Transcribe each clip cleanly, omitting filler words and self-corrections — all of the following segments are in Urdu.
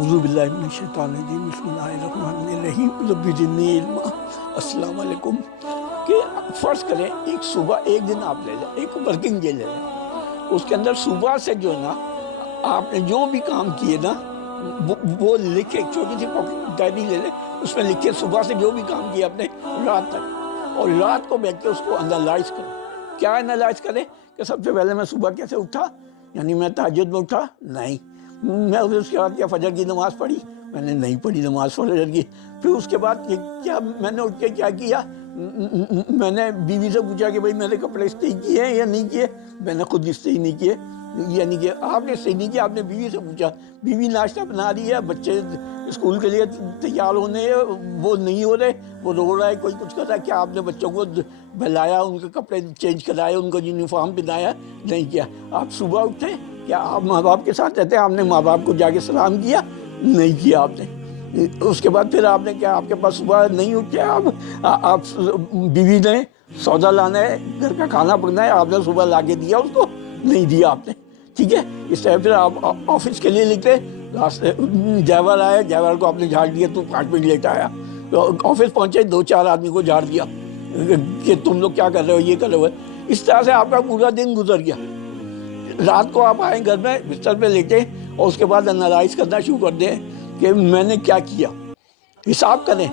اعوذ باللہ من الشیطان الرجیم بسم اللہ الرحمن الرحیم رب زدنی علما۔ السلام علیکم۔ کہ فرض کریں ایک صبح ایک دن آپ لے لیں، ایک ورکنگ ڈے لے لیں، اس کے اندر صبح سے جو ہے نا آپ نے جو بھی کام کیے نا وہ لکھے، ایک چھوٹی سی پاکٹ ڈائری لے لیں، اس میں لکھے صبح سے جو بھی کام کیا آپ نے رات تک، اور رات کو بیٹھ کے اس کو انالائز کریں۔ کیا انالائز کریں کہ سب سے پہلے میں صبح کیسے اٹھا، یعنی میں تہجد میں اٹھا نہیں، میں اس کے بعد کیا فجر کی نماز پڑھی، میں نے نہیں پڑھی نماز فجر کی، پھر اس کے بعد کیا میں نے اٹھ کے کیا کیا، میں نے بیوی سے پوچھا کہ بھائی میرے کپڑے استری کیے ہیں یا نہیں کیے، میں نے خود استری نہیں کیے، یعنی کہ آپ نے استری نہیں کیا، آپ نے بیوی سے پوچھا، بیوی ناشتہ بنا رہی ہے، بچے اسکول کے لیے تیار ہونے وہ نہیں ہو رہے، وہ رو رہا ہے، کوئی کچھ کر رہا ہے، کیا آپ نے بچوں کو بہلایا، ان کے کپڑے چینج کرائے، ان کو یونیفارم پہنایا، نہیں کیا۔ آپ صبح اٹھے، کیا آپ ماں باپ کے ساتھ رہتے ہیں، آپ نے ماں باپ کو جا کے سلام کیا، نہیں کیا آپ نے۔ اس کے بعد پھر آپ نے کیا، آپ کے پاس صبح نہیں اٹھے، آپ بیوی نے سودا لانا ہے، گھر کا کھانا پکنا ہے، آپ نے صبح لا کے دیا اس کو، نہیں دیا آپ نے، ٹھیک ہے۔ اس طرح پھر آپ آفس کے لیے نکلے، راستے ڈرائیور آیا، ڈرائیور کو آپ نے جھاڑ دیا، تو 5 منٹ لیٹ آیا، آفس پہنچے 2-4 آدمی کو جھاڑ دیا کہ تم لوگ کیا کر رہے ہو، یہ کر رہے ہو۔ اس طرح سے آپ کا پورا دن گزر گیا۔ رات کو آپ آئیں گھر میں بستر پہ لیٹے، اور اس کے بعد انالائز کرنا شروع کر دیں کہ میں نے کیا کیا، حساب کریں،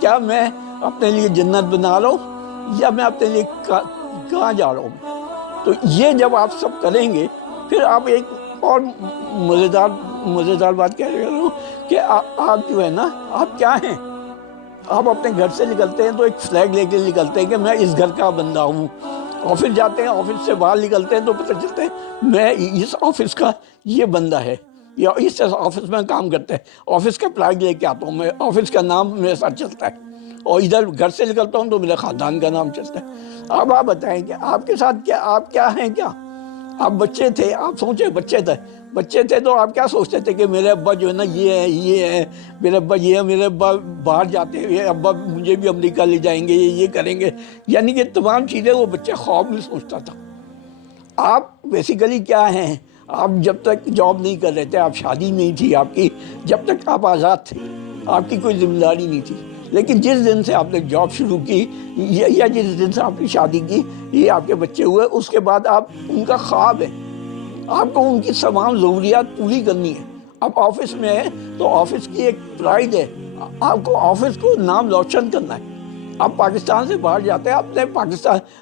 کیا میں اپنے لیے جنت بنا رہا ہوں یا میں اپنے لیے کہاں جا رہا ہوں۔ تو یہ جب آپ سب کریں گے، پھر آپ ایک اور مزیدار بات کہہ رہے ہو کہ آپ جو ہے نا، آپ کیا ہیں، آپ اپنے گھر سے نکلتے ہیں تو ایک فلیگ لے کے نکلتے ہیں کہ میں اس گھر کا بندہ ہوں۔ آفس جاتے ہیں، آفس سے باہر نکلتے ہیں تو پتہ چلتا ہے میں اس آفس کا یہ بندہ ہے، یا اس آفس میں کام کرتا ہے، آفس کا فلیگ لے کے آتا ہوں میں، آفس کا نام میرے ساتھ چلتا ہے، اور ادھر گھر سے نکلتا ہوں تو میرے خاندان کا نام چلتا ہے۔ اب آپ بتائیں کہ آپ کے ساتھ کیا، آپ کیا ہیں، کیا آپ بچے تھے، آپ سوچیں بچے تھے تو آپ کیا سوچتے تھے کہ میرے ابا جو ہے نا یہ ہے، میرے ابا یہ ہے، میرے ابا باہر جاتے ہیں، ابا مجھے بھی امریکہ لے جائیں گے، یہ کریں گے، یعنی کہ تمام چیزیں وہ بچہ خواب میں سوچتا تھا۔ آپ بیسیکلی کیا ہیں، آپ جب تک جاب نہیں کر رہے تھے، آپ شادی نہیں تھی آپ کی، جب تک آپ آزاد تھے، آپ کی کوئی ذمہ داری نہیں تھی، لیکن جس دن سے آپ نے جاب شروع کی یا جس دن سے آپ نے شادی کی، یہ آپ کے بچے ہوئے، اس کے بعد آپ ان کا خواب ہے، آپ کو ان کی تمام ضروریات پوری کرنی ہے۔ آپ آفس میں ہیں تو آفس کی ایک پرائڈ ہے، آپ کو آفس کو نام روشن کرنا ہے۔ آپ پاکستان سے باہر جاتے ہیں،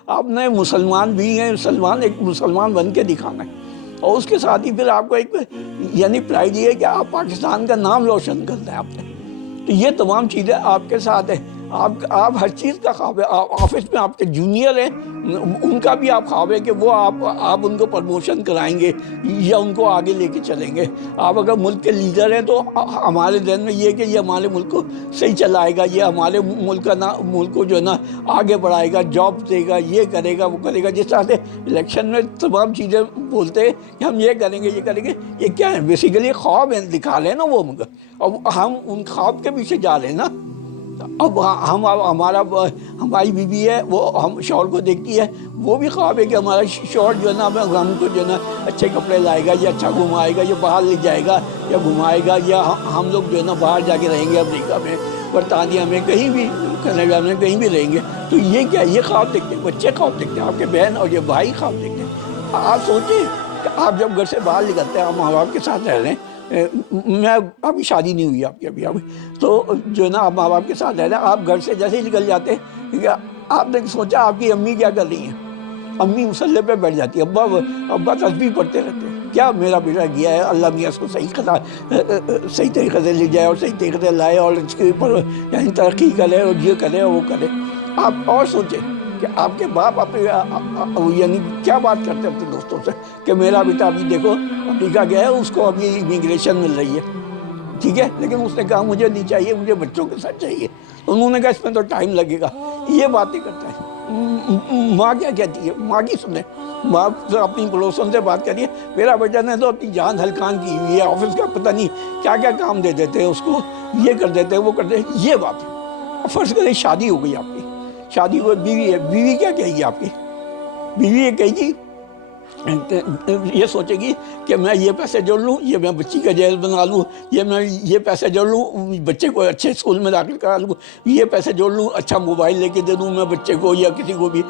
آپ نے مسلمان بھی ہیں، ایک مسلمان بن کے دکھانا ہے، اور اس کے ساتھ ہی پھر آپ کو ایک یعنی پرائڈ یہ ہے کہ آپ پاکستان کا نام روشن کرنا ہے آپ نے۔ تو یہ تمام چیزیں آپ کے ساتھ ہیں، آپ ہر چیز کا خواب ہے۔ آفس میں آپ کے جونیئر ہیں، ان کا بھی آپ خواب ہے کہ وہ آپ ان کو پروموشن کرائیں گے یا ان کو آگے لے کے چلیں گے۔ آپ اگر ملک کے لیڈر ہیں تو ہمارے ذہن میں یہ کہ یہ ہمارے ملک کو صحیح چلائے گا، یہ ہمارے ملک کو جو ہے نا آگے بڑھائے گا، جاب دے گا، یہ کرے گا، وہ کرے گا۔ جس طرح سے الیکشن میں تمام چیزیں بولتے ہیں کہ ہم یہ کریں گے، یہ کریں گے، یہ کیا ہے، بیسیکلی خواب ہیں، دکھا رہے ہیں نا وہ، اب ہم ان خواب کے پیچھے جا رہے ہیں نا۔ اب ہماری بیوی ہے، وہ ہم شوہر کو دیکھتی ہے، وہ بھی خواب ہے کہ ہمارا شوہر جو ہے نا ہم کو جو ہے نا اچھے کپڑے لائے گا، یا اچھا گھمائے گا، یا باہر لے جائے گا یا گھمائے گا، یا ہم لوگ جو ہے نا باہر جا کے رہیں گے، امریکہ میں، برطانیہ میں، کہیں بھی، کینیڈا میں، کہیں بھی رہیں گے۔ تو یہ کیا، یہ خواب دیکھتے ہیں بچے، خواب دیکھتے ہیں آپ کے بہن اور یہ بھائی خواب دیکھتے ہیں۔ آپ سوچیں کہ آپ جب گھر سے باہر نکلتے ہیں، آپ ماں باپ کے ساتھ رہ رہے ہیں، میں ابھی شادی نہیں ہوئی آپ کی ابھی تو جو ہے نا آپ ماں باپ کے ساتھ رہ رہے ہیں، آپ گھر سے جیسے ہی نکل جاتے ہیں، آپ نے سوچا آپ کی امی کیا کر رہی ہیں، امی مصلی پہ بیٹھ جاتی ہے، ابا تسبیح پڑھتے رہتے ہیں، کیا میرا بیٹا گیا ہے، اللہ میاں اس کو صحیح طریقے سے لے جائے اور صحیح طریقے سے لائے اور اس کے اوپر یعنی ترقی کرے اور یہ کرے اور وہ کرے۔ آپ اور سوچیں کہ آپ کے باپ یعنی کیا بات کرتے ہیں اپنے دوستوں سے کہ میرا بیٹا ابھی دیکھو امریکہ گیا ہے، اس کو ابھی امیگریشن مل رہی ہے، ٹھیک ہے، لیکن اس نے کہا مجھے نہیں چاہیے، مجھے بچوں کے ساتھ چاہیے۔ انہوں نے کہا اس میں تو ٹائم لگے گا، یہ باتیں کرتا ہے۔ ماں کیا کہتی ہے، ماں کی سنیں، ماں اپنی پڑوسن سے بات کر رہی ہے، میرا بیٹا نے تو اپنی جان ہلکان کی ہوئی ہے، آفس کا پتہ نہیں کیا کیا کام دے دیتے ہیں اس کو، یہ کر دیتے ہیں، وہ کر دیتے ہیں، یہ بات ہے۔ فرض کریں شادی ہو گئی آپ کی، شادی ہوئی، بیوی ہے، بیوی کیا کہے گی آپ کی، بیوی یہ کہے گی یہ سوچے گی کہ میں یہ پیسے جوڑ لوں، یہ میں بچی کا جہیز بنا لوں، یہ میں یہ پیسے جوڑ لوں بچے کو اچھے اسکول میں داخل کرا لوں، یہ پیسے جوڑ لوں اچھا موبائل لے کے دے دوں میں بچے کو یا کسی کو بھی،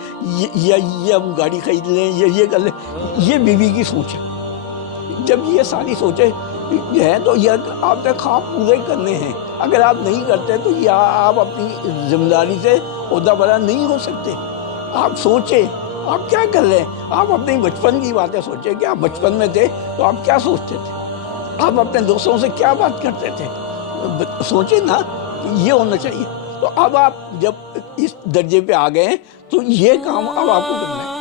یا یہ ہم گاڑی خرید لیں یا یہ کر لیں۔ یہ بیوی کی سوچ ہے۔ جب یہ ساری سوچیں ہیں تو یہ آپ نے خواب پورے کرنے ہیں۔ اگر آپ نہیں کرتے تو یہ آپ اپنی ذمہ داری سے عہدہ برا نہیں ہو سکتے۔ آپ سوچیں آپ کیا کر رہے ہیں، آپ اپنے بچپن کی باتیں سوچیں کہ آپ بچپن میں تھے تو آپ کیا سوچتے تھے، آپ اپنے دوستوں سے کیا بات کرتے تھے، سوچیں نا کہ یہ ہونا چاہیے۔ تو اب آپ جب اس درجے پہ آ گئے ہیں تو یہ کام اب آپ کو کرنا ہے۔